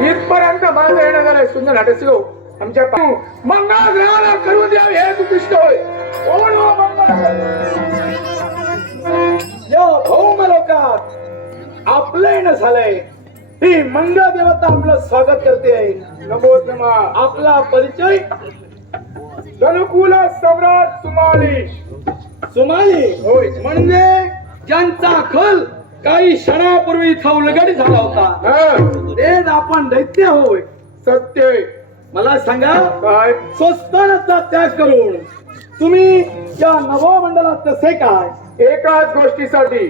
इथपर्यंत माझं येणं झालंय सुंदर आमच्या मंगळ ग्रहाला हे होय कोण हो मंगळ भौम लोकात आपलं येणं झालंय ही मंगळ देवता आपलं स्वागत करते. नमो नमा आपला परिचय. धनुकुल सम्राट सुमाली सुमाली होय म्हणजे ज्यांचा खल काही क्षणापूर्वी इथं उलगडीत झाला होता. तेच आपण दैत्य होय. सत्य मला सांगा काय? स्वस्तानाचा त्याग करून तुम्ही या नवमंडलात कसे काय? एकाच गोष्टीसाठी.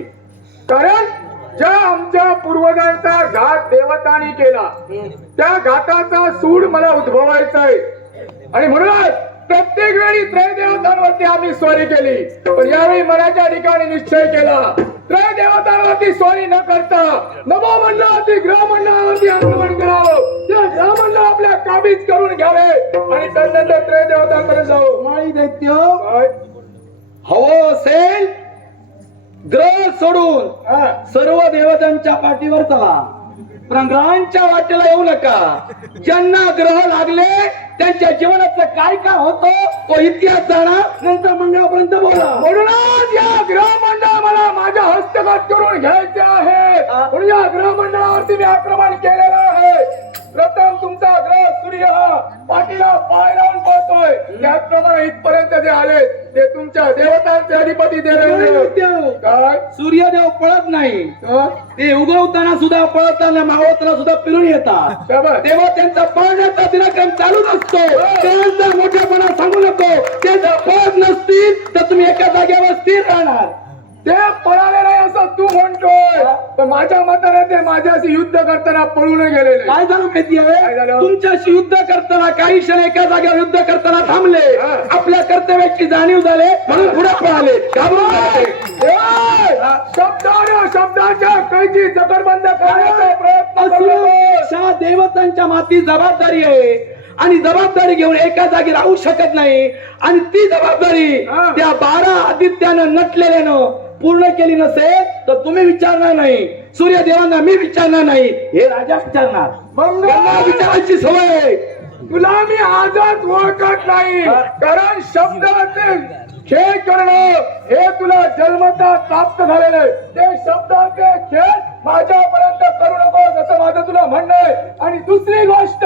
कारण ज्या आमच्या पूर्वजांचा घात देवतांनी केला त्या घाताचा सूड मला उद्भवायचा आहे. आणि म्हणूनच प्रत्येक वेळी त्रयदेवतांवरती आम्ही स्वारी केली. पण यावेळी मनाच्या ठिकाणी निश्चय केला. त्रयदेवतांवरती स्वारी न करता नवमंडळावरती ग्रहमंडळावरती आक्रमण करावं. त्या ग्रहमंडळ आपल्या काबीज करून घ्यावे. आणि त्यानंतर त्रयदेवतांपर्यंत जावं. माळी दैत्य? हवं असेल ग्रह सोडून. सर्व देवतांच्या पाठीवर चला. ग्रहांच्या वाटेला येऊ नका. ज्यांना ग्रह लागले त्यांच्या जीवनाचं काय काय होतं तो इतिहास जाणा नंतर मंडळापर्यंत बोला. म्हणूनच या ग्रहमंडळ मला माझ्या हस्तगत करून घ्यायचे आहे. म्हणून या ग्रहमंडळावरती मी आक्रमण केलेलं आहे. प्रथम तुमचा ग्रह सूर्य हा पाठीला पाय लावून पळतोय. त्याचप्रमाणे इथपर्यंत जे आले ते तुमच्या देवतांचे अधिपती. काय? सूर्यदेव पळत नाही? ते उगवताना सुद्धा पळताना मावळताना सुद्धा फिरून येतात. तेव्हा त्यांचा पळण्याचा दिनक्रम चालूच असतो. त्यांचा मोठेपणा सांगू नको. ते जर पळत नसतील तर तुम्ही एका जागेवर स्थिर राहणार. ते पळाले नाही असं तू म्हणतोय. पण माझ्या मताने ते माझ्याशी युद्ध करताना पळून गेलेले. काय झालं माहिती आहे झालं? तुमच्याशी युद्ध करताना काही क्षण एका जागेवर युद्ध करताना थांबले. आपल्या कर्तव्याची जाणीव झाले म्हणून पुढे पळाले! शब्दानं शब्दाच्या कैची जबरबंद करण्याचा प्रयत्न देवतांच्या माती जबाबदारी आहे. आणि जबाबदारी घेऊन एका जागी राहू शकत नाही. आणि ती जबाबदारी. त्या बारा आदित्यानं नटलेल्यानं पूर्ण केली नसेल तर तुम्ही विचारणार नाही सूर्यदेवांना मी विचारणार नाही हे राजा विचारणार! त्यांना विचारायची सवय. तुला मी आजच ओळखत नाही. कारण शब्दाचे खेळ करणं हे तुला जन्मता प्राप्त झालेलं आहे ते शब्दाचे खेळ माझ्यापर्यंत करू नको असं माझं तुला म्हणणं आहे. आणि दुसरी गोष्ट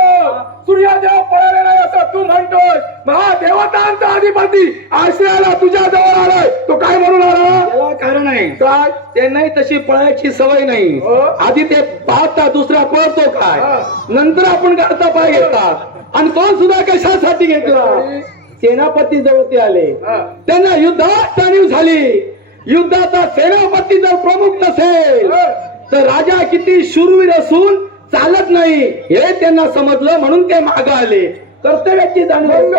सूर्यदेव पळाले नाही असं तू म्हणतोय. महादेवतांचा अधिपती आश्रयाला तुझ्या जवळ आलाय. तो काय म्हणून आला? कारण आहे. काय? त्यांनाही तशी पळायची सवय नाही. हो. आधी ते पाहता दुसरा पळतो काय. नंतर आपण काढता पाय घेतात आणि तो सुद्धा कशासाठी घेतला? सेनापती जवळ ते आले. त्यांना युद्धात जाणीव झाली. युद्धाचा सेनापती जर प्रमुख नसेल. तर राजा किती शूरवीर असून चालत नाही. हे त्यांना समजलं म्हणून ते माग आले. कर्तव्याची जाणीव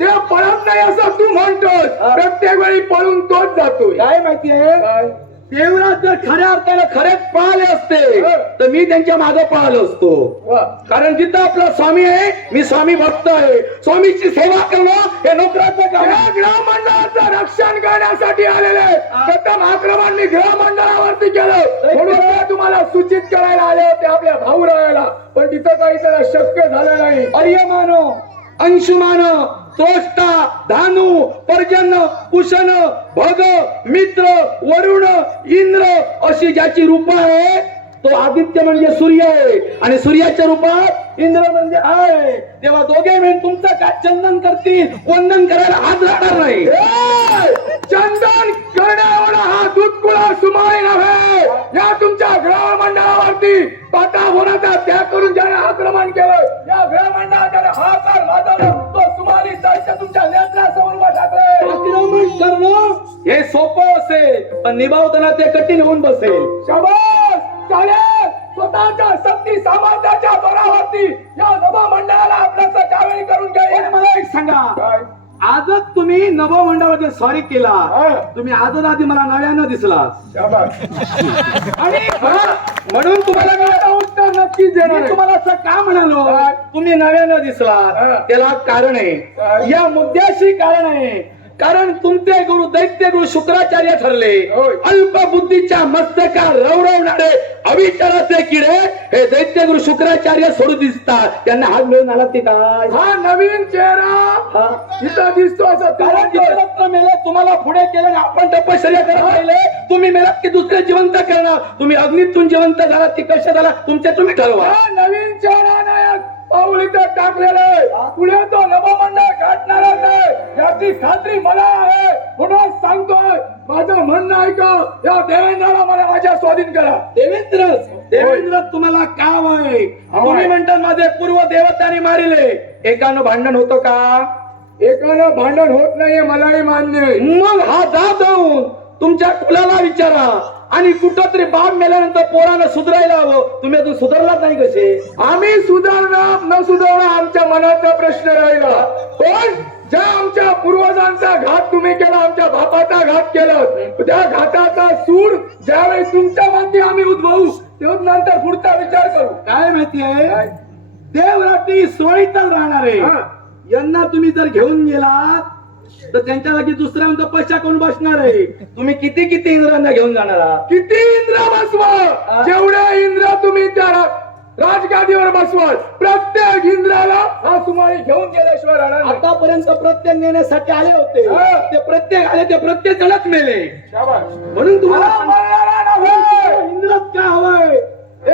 ते पळत नाही असं तू म्हणतोय हा. प्रत्येक वेळी पळून तोच जातोय. काय माहिती आहे? काय? देवराज जर खऱ्या अर्थाने खरेच पळाले असते हा. तर मी त्यांच्या मागे पळालो असतो. वा. कारण जिथं आपला स्वामी आहे मी स्वामी भक्त आहे. स्वामीची सेवा करणं हे नोकराचं काम रक्षण करण्यासाठी आलेले हा. प्रथम आक्रमण मी गृहमंडळावरती केलं. म्हणून तुम्हाला सूचित करायला आले होते आपल्या भाऊ राहायला? पण तिथं काही त्याला शक्य झालं नाही. अर्यमान अंशुमान त्रोष्टा धानू पर्जन कुशन भग मित्र वरुण इंद्र अशी ज्याची रूप आहे तो आदित्य म्हणजे सूर्य आहे. आणि सूर्याच्या रूपात इंद्र म्हणजे आहे. तेव्हा दोघे मिळून तुमचं काय चंदन करतील? वंदन करायला हात राहणार नाही! चंदन करण्या एवढा हा दूधकुळा सुमारी नव्हे या तुमच्या गृहमंडळावरती पाता होण्याचा त्याग करून ज्याने आक्रमण केलं या गृहमंडळाच्या हाकार वाजवला तो सुमारी साहित्य तुमच्या नेत्रासमोर टाकले आक्रमण करणं हे सोपं असेल पण निभावताना ते कठीण होऊन बसेल. शाबास! चालेल! स्वतःच्या शक्ती सामर्थ्याच्या जोरावरती या नभा मंडळाला आपल्याचा त्यावेळी करून घ्या. मला एक सांगा. आजच तुम्ही नवमंडळामध्ये स्वारी केला हा. तुम्ही आजच आधी मला नव्यानं दिसला आणि म्हणून तुम्हाला मी आता उत्तर नक्कीच देणार मी. तुम्हाला असं का म्हणालो? तुम्ही नव्यानं दिसला. त्याला कारण आहे? या मुद्द्याशी कारण आहे कारण तुमचे गुरु दैत्य गुरु शुक्राचार्य ठरले. अल्प बुद्धीच्या मस्तका रवरवणारे अविचाराचे किडे हे दैत्य गुरु शुक्राचार्य सोडू दिसतात. त्यांना हात मिळून आला ते काय? हा नवीन चेहरा. इथं दिसतो असं कारण इतरत्र मेले तुम्हाला पुढे केलं आणि आपण तपश्चर्या करत राहिले तुम्ही मेलात की दुसरे जिवंत करणार? तुम्ही अग्नीतून जिवंत झालात की कशा झाला तुमच्या तुम्ही ठरवा. हा नवीन चेहरा नायक. पाऊल इथं टाकलेलं आहे. पुढे तो नवमंडळ गाठणारच आहे याची खात्री मला आहे. म्हणून सांगतोय. माझं म्हणणं ऐका. या देवेंद्राला मला माझ्या स्वाधीन करा. देवेंद्र देवेंद्र तुम्हाला काम आहे तुम्ही म्हणता माझे पूर्व देवतांनी मारिले. एकानं भांडण होतं का? एकानं भांडण होत नाहीये मलाही मान्य आहे. मग हा जा जाऊन. तुमच्या कुलाला विचारा. आणि कुठं तरी बाप मेल्यानंतर पोरानं सुधारायला हवं. तुम्ही अजून सुधारलाच नाही कसे? आम्ही सुधारणं न सुधारणं आमच्या मनाचा प्रश्न राहिला. पण ज्या आमच्या पूर्वजांचा घात तुम्ही केला आमच्या बापाचा घात केला त्या घाताचा सूड ज्यावेळी तुमच्या मध्ये आम्ही उद्भवू तेव्हा नंतर पुढचा विचार करू. काय माहितीये देवरात्री सोळीतच राहणार आहे. हा. यांना तुम्ही जर घेऊन गेलात तर त्यांच्या जागी दुसऱ्या पश्चा कोण बसणार आहे तुम्ही किती किती इंद्रांना घेऊन जाणार आहात किती इंद्र बसवा जेवढे इंद्र तुम्ही त्या राजगादीवर बसवाल प्रत्येक इंद्राला हा सुमारी घेऊन गेल्याशिवाय राहणार नाही. आतापर्यंत प्रत्येक नेण्यासाठी आले होते हा. ते प्रत्येक आले ते प्रत्येक जणच मेले शाबास. म्हणून तुम्हाला मला मरणारा नव्हे. इंद्रच काय हवंय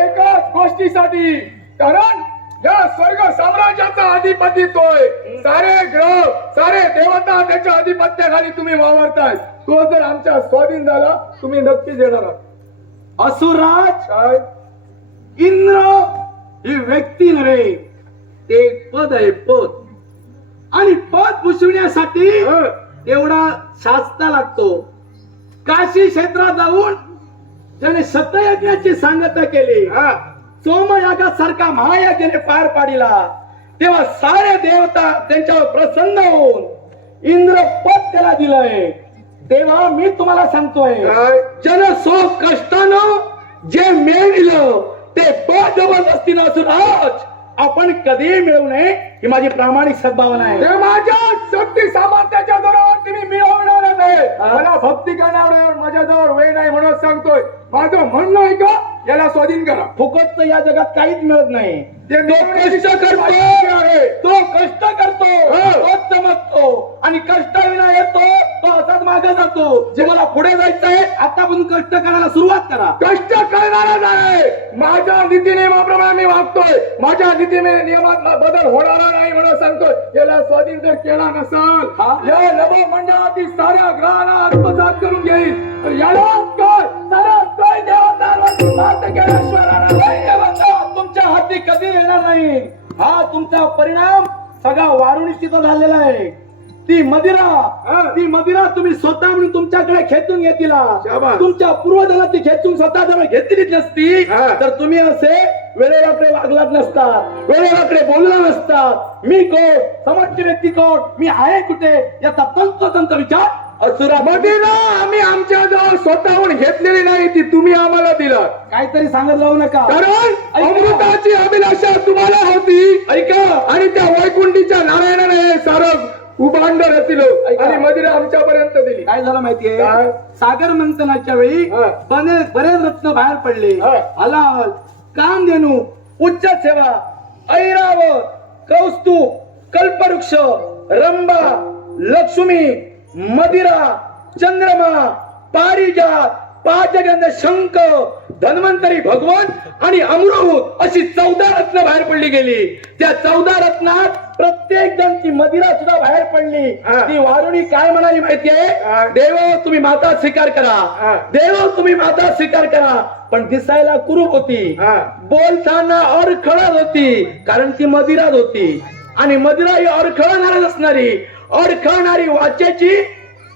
एकाच गोष्टीसाठी कारण या स्वर्ग साम्राज्याचा अधिपती तोय. सारे ग्रह सारे देवता त्याच्या अधिपत्याखाली तुम्ही वावरताय. तो जर आमच्या स्वाधीन झाला तुम्ही नक्कीच येणार आहात. असुराज काय? इंद्र ही व्यक्ती नव्हे. ते एक पद आहे पद. आणि पद भूषवण्यासाठी हं. तेवढा शास्त्र लागतो. काशी क्षेत्रात जाऊन त्याने सत्ययज्ञाची सांगता केली. हा. सोमयागासारखा महायज्ञाने पार पाडिला. तेव्हा सारे देवता त्यांच्यावर प्रसन्न होऊन इंद्र पद त्याला दिलंय. तेव्हा मी तुम्हाला सांगतोय जन सो कष्टानं जे मिळविलं ते पद जबरदस्तीनं असून आज आपण कधीही मिळवू नये ही माझी प्रामाणिक सद्भावना आहे. माझ्या शक्ती सामर्थ्याच्या जोरावर तुम्ही मिळवणारच आहे. हा. मला भक्ती करण्यावर माझ्याजवळ वेळ नाही म्हणून सांगतोय. माझं म्हणणं आहे का याला स्वाधीन करा. फुकटचं या जगात काहीच मिळत नाही. ते तो कष्ट करतो. आहे. तो कष्ट करतो. तो चमकतो. आणि कष्टाविना येतो तो असाच मागे जातो. तुम्हाला पुढे जायचंय आतापासून कष्ट करायला सुरुवात करा. कष्ट करणारा आहे माझ्या नीती नियमाप्रमाणे मी वागतोय. माझ्या नीती नियमात बदल होणारा नाही म्हणून सांगतोय. याला स्वाधीन जर केला नसाल हा? या नव मंडळातील साऱ्या ग्रहांना आत्मसात करून घेईल याला काय? सारा तुमच्या हाती कधी येणार नाही हा. तुमचा परिणाम सगळा वारुणीचा झालेला आहे ती मदिरा ती मदिरा तुम्ही स्वतः म्हणून तुमच्याकडे खेचून घेतील तुमच्या पूर्वजाला ती खेचून स्वतः जवळ घेतलीच नसती तर तुम्ही असे वेळेवाकडे वागलात नसतात वेळेवाकडे बोलला नसतात मी कोण समोरची व्यक्ती कोण मी आहे कुठे याचा तंतोतंत विचार असुरा मदिरा आम्ही आमच्या जवळ स्वतःहून घेतलेली नाही ती तुम्ही आम्हाला दिला काहीतरी सांगत जाऊ नका कारण. अमृताची अभिलाषा तुम्हाला होती ऐका आणि त्या वैकुंठीच्या नारायणाने सारं उभांड रचिलं. आणि मदिरा आमच्यापर्यंत दिली काय झालं माहितीये? सागर मंथनाच्या वेळी. बने बरेच रत्न बाहेर पडले. हलाल कामधेनू उच्च सेवा ऐरावत कौस्तुभ कल्पवृक्ष रंबा लक्ष्मी मदिरा चंद्रमा पारिजात पाचगंध शंख धन्वंतरी भगवान आणि अमृत अशी चौदा रत्न बाहेर पडली गेली त्या चौदा रत्नात प्रत्येक जण ती मदिरा सुद्धा बाहेर पडली. ती वारुणी काय म्हणाली माहितीये. देव तुम्ही माता स्वीकार. करा देव तुम्ही माता स्वीकार करा पण दिसायला कुरूप होती. बोलताना अडखळत होती कारण ती मदिरात होती आणि मदिरा ही अडखळणारच असणारी अडखळणारी वाच्याची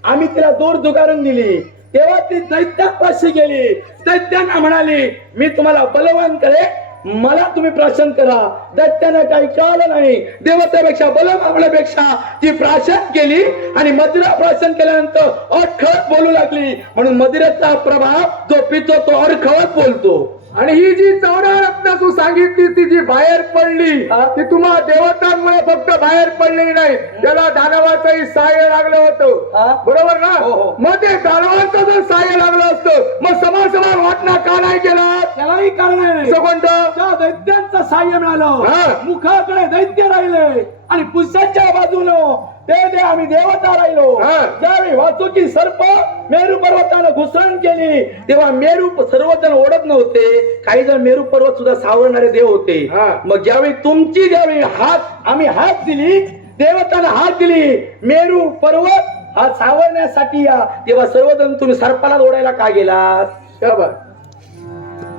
आम्ही तिला दूर जुगारून दिली. तेव्हा ती दैत्यापाशी गेली. दैत्यांना म्हणाली मी तुम्हाला बलवान करे मला तुम्ही प्राशन करा. दैत्यानं काही कळलं नाही. देवतेपेक्षा बल मागण्यापेक्षा ती प्राशन केली आणि मदिरा प्राशन केल्यानंतर अडखळत बोलू लागली. म्हणून मदिरेचा प्रभाव जो पितो तो अडखळत बोलतो. आणि ही जी चौदा रत्न तू सांगितली ती जी बाहेर पडली? ती तुम्हा देवतांमुळे फक्त बाहेर पडलेली नाही त्याला दानवाचंही सहाय्य लागलं? होतं बरोबर ना हो, हो. मग ते दानवांचं जर सहाय्य लागलं असतं मग समान समान वाटणा का नाही केला त्यालाही कारण त्या दैत्यांचं सहाय्य हा. मिळालं मुखाकडे दैत्य राहिले आणि पुरुषाच्या बाजूनं ते आम्ही देवता राहिलो हा. ज्यावेळी वाचुकी सर्प मेरू पर्वतानं घुसळण केली तेव्हा मेरू सर्वजण ओढत नव्हते. काही जण मेरू पर्वत सुद्धा सावरणारे देव होते. हा. मग ज्यावेळी तुमची ज्यावेळी हात आम्ही हात दिली देवतानं हात दिली मेरू पर्वत हा सावरण्यासाठी या. तेव्हा सर्वजण तुम्ही सर्पाला ओढायला का गेलात.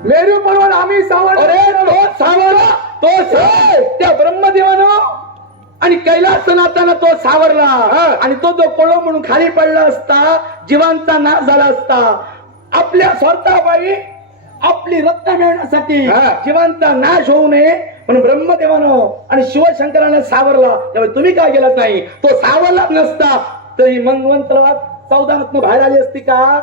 मेरू पर्वत आम्ही अरे तो सावरला तो त्या ब्रह्मदेवानं आणि कैलासनाथानं तो सावरला. आणि तो जो कोळो म्हणून खाली पडला असता जीवांचा नाश झाला असता आपल्या स्वार्थापायी आपली रत्न मिळवण्यासाठी हा. जीवांचा नाश होऊ नये म्हणून ब्रह्मदेवानं आणि शिवशंकरानं सावरला. त्यामुळे तुम्ही काय गेलात नाही? तो सावरला नसता. तरी मंगवंतरात चौदा रत्न बाहेर आली असती का?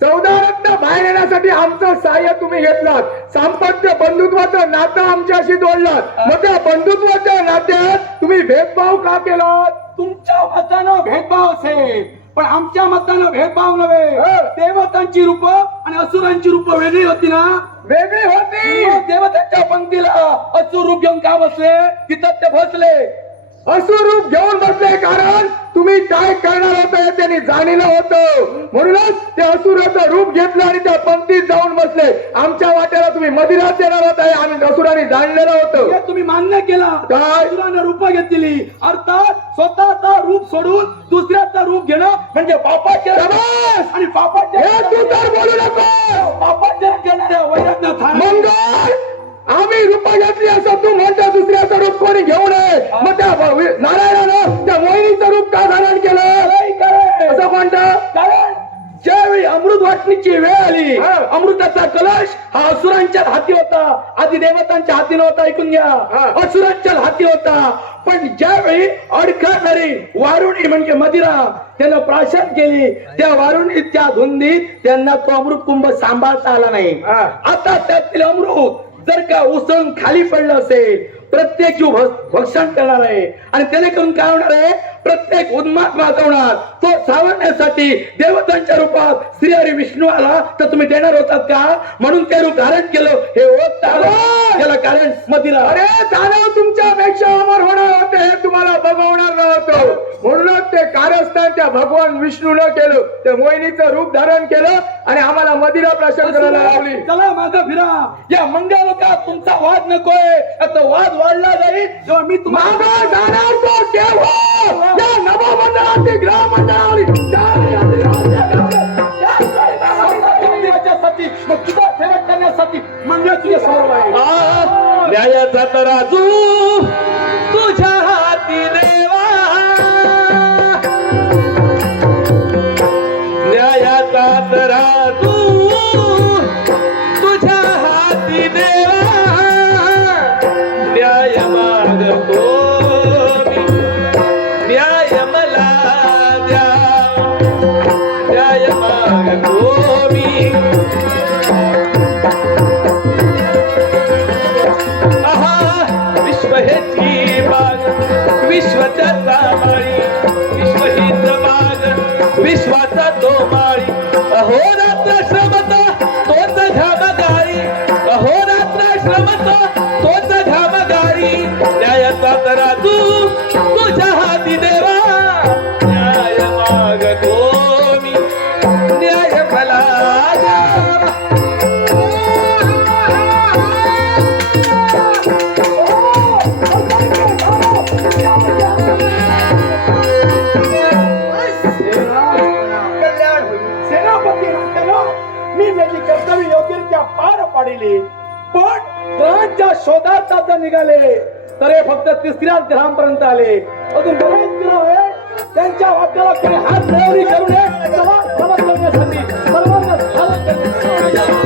चौदा रत्न बाहेर येण्यासाठी आमचं सहाय्य तुम्ही घेतलात. सांपत्य बंधुत्वाचं नातं आमच्याशी जोडलात. मग त्या बंधुत्वाच्या नात्यात तुम्ही भेदभाव का केला तुमच्या मतानं भेदभाव असेल. पण आमच्या मतानं भेदभाव नव्हे. देवतांची रूप आणि असुरांची रूप वेगळी होती ना? वेगळी होती. देवतांच्या पंक्तीला असुर रूप घेऊन का बसले? तिथं ते फसले असुरूप घेऊन बसले कारण तुम्ही काय करणार होतं त्यांनी जाणीलं होतं. म्हणूनच ते असुराचं रूप घेतलं आणि त्या पंक्तीत जाऊन बसले. आमच्या वाट्याला तुम्ही मदिरात येणार होता आम्ही असुराने जाणलेलं होतं. हे तुम्ही मान्य केला. काय? असुरानं रूप घेतली अर्थात स्वतःचा रूप सोडून दुसऱ्याचं रूप घेणं म्हणजे पापाचे! आणि पापाचे हे तू तर बोलू नको पापाचे करणाऱ्या वैराग्य आम्ही रूप घेतली असं देवतांच्या हाती नव्हता ऐकून घ्या. असुरांच्या हाती होता. पण ज्यावेळी अडखळणारी वारुणी म्हणजे मदिरा त्यानं प्राशन केली. त्या वारुणीत त्या धुंदीत त्यांना तो अमृत कुंभ सांभाळता आला नाही. आता त्यातील अमृत जर का उसळून खाली पडलं असेल प्रत्येक जीव भक्षण करणार आहे. आणि त्याने करून काय होणार आहे? प्रत्येक उन्माद वाजवणार तो सावरण्यासाठी देवतांच्या रूपात श्री हरी विष्णू आला. तर तुम्ही देणार होतात का? म्हणून ते रूप धारण केलं. हे ओळखता त्याला कारण मदिरा. अरे दानव तुमच्यापेक्षा अमर होणार होते. हे तुम्हाला बघवणार नव्हतं. म्हणूनच ते कारस्थान त्या भगवान विष्णूनं केलं. ते मोहिनीचं रूप धारण केलं आणि आम्हाला मदिरा प्राशन करायला लावली. चला मागं फिरा. या मंगळ लोकात तुमचा वाद नकोय? आता वाद वाढला जाईल. तेव्हा मी तुम्हाला जाणार तो या नवमंडळातील ग्रहमंडळावरील चारी तुझ्या न्यायाचा तराजू तुझ्या हाती नाही विश्वाचा तो माळी अहोरात्र श्रमत तोच घाम अहो रात्र श्रमत तोच घाम गाळी न्यायाचा तराजू तुझ्या हाती देवा न्याय मागतो मी न्याय मला केली पण ग्रहांच्या शोधात आता निघाले तर हे फक्त तिसऱ्या ग्रहांपर्यंत आले अजून बरेच ग्रह आहे त्यांच्या वाट्याला हात तयारी करू नये समाज करण्यासाठी सर्वांना